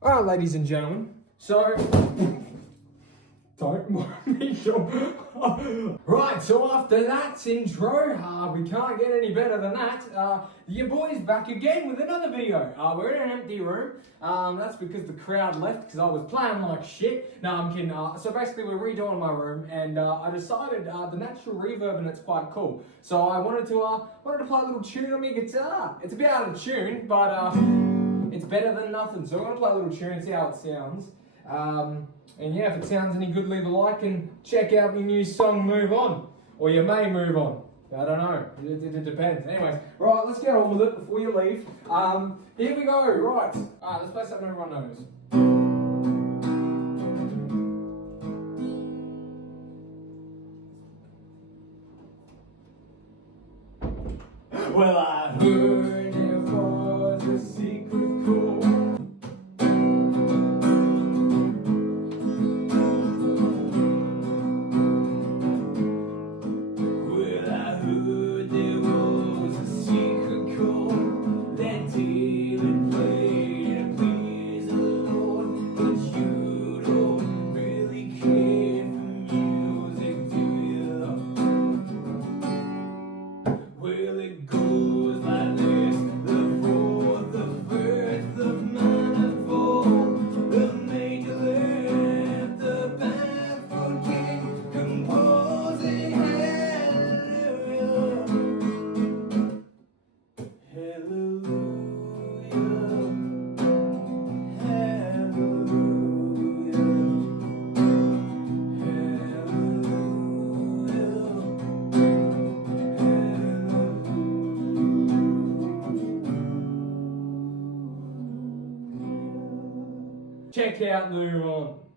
Alright, ladies and gentlemen, so don't mind me. Right, so after that intro, we can't get any better than that. Your boy's back again with another video. We're in an empty room. That's because the crowd left because I was playing like shit. No, I'm kidding. So basically we're redoing my room, and I decided the natural reverb in it's quite cool. So I wanted to play a little tune on my guitar. It's a bit out of tune, but it's better than nothing. So I'm gonna play a little tune and see how it sounds. And yeah, if it sounds any good, leave a like and check out my new song, Move On. Or you may move on. I don't know. It depends. Anyways, right, let's get on with it before you leave. Here we go. Right. Alright, let's play something everyone knows. Well, I heard there was a secret chord. Check out Move On.